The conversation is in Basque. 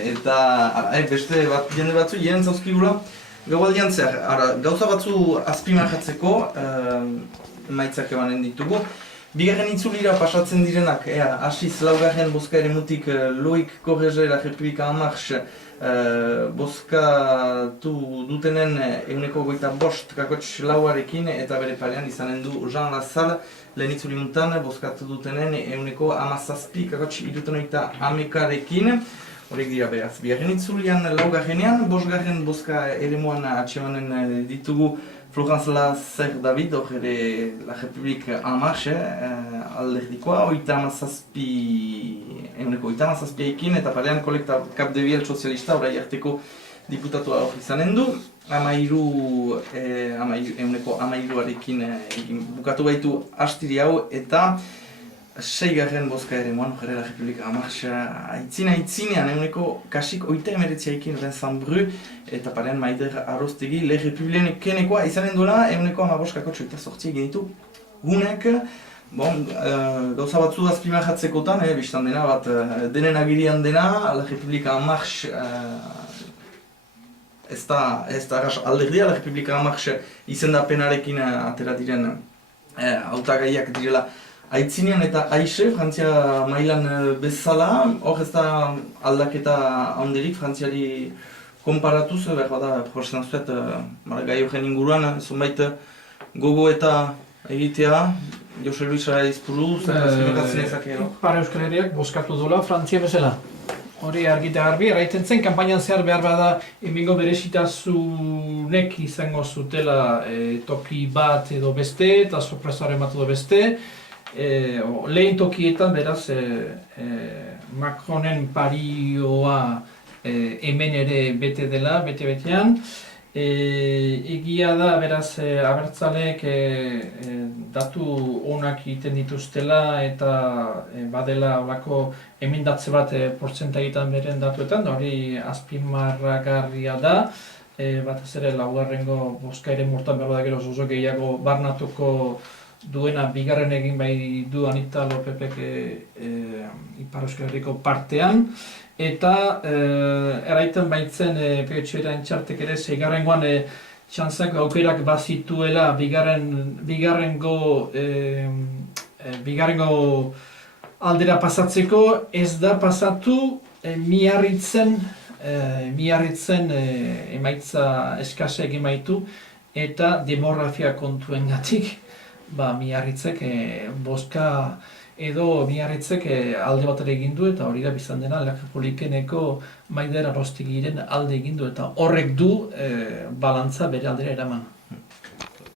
eta beste jende batzu jenen zauzkigula gaualdian zer, gauza batzu azpimarratzeko emaitzak emanen ditugu. Bigarren itzulira pasatzen direnak, hasiz laugarren bozka eremutik Loik Correge La Republika En Marche bozkatu dutenen 25 lauarekin eta bere parean izanen du Jean Lassalle lehen itzulimuntan bozkatu dutenen 17,3 horiek dira beraz. Bigarren itzulian laugarrenean, bosgarren bozka eremuan atsemanen ditugu Florence Lasserre David, hor ere La République En Marche alderdikoa, 37,8ekin eta parean kolekta Capdeviel sozialista, orai arteko diputatua hor izanen du. 13,3arekin bukatu baitu astiri hau eta 6garren bozka ere moan, hor ere La République En Marche aitzinean kasik 39ekin Vincent eta parean Maider Arostegi Le Republikenekoa izanen duela 15,8 egin ditu gunek. Gauza batzu azpimarratzekotan, biztan dena bat denen agirian dena, La République En Marche ez da arras alderdia, La République En Marche izendapenarekin atera diren hautagaiak direla aitzinean eta aixe, Frantzia mailan bezala, hor ez da aldaketa handirik Frantziari konparatuz, behar bada proposatzen zuet gai horren inguruan, zonbait gogo eta egitea, Jose Luis Aizpuru, zergatzen ezakero. Ipar Euskal Herriak bozkatu duela Frantzia bezala. Hori argita garbi, eraiten zen, kanpainan zehar behar bada hemengo berezitasunek izango zutela toki bat edo beste, eta sorpresaren bat edo beste. Lehen tokietan beraz Macronen parioa hemen ere bete dela, bete-betean. Egia da beraz abertzaleek datu onak egiten dituztela eta badela olako emendatze bat portzentagietan beren datuetan, hori azpimarragarria da. Batez ere laugarrengo bozka ere murtan behar da gero oso gehiago barnatuko duena bigarren egin bai du Anita Lopepek Ipar Euskal Herriko partean. Eta eraiten baitzen PHR txartek ere seigarrengoan txantzak aukerak bazituela bigarrengo aldera pasatzeko, ez da pasatu Miarritzen emaitza eskase egin baitu eta demografia kontuengatik Miarritzek bozka edo Miarritzek alde batera egin du eta hori da bizan dena La Republikeneko Maider Arostegiren alde egin du eta horrek du balantza bere aldera eraman.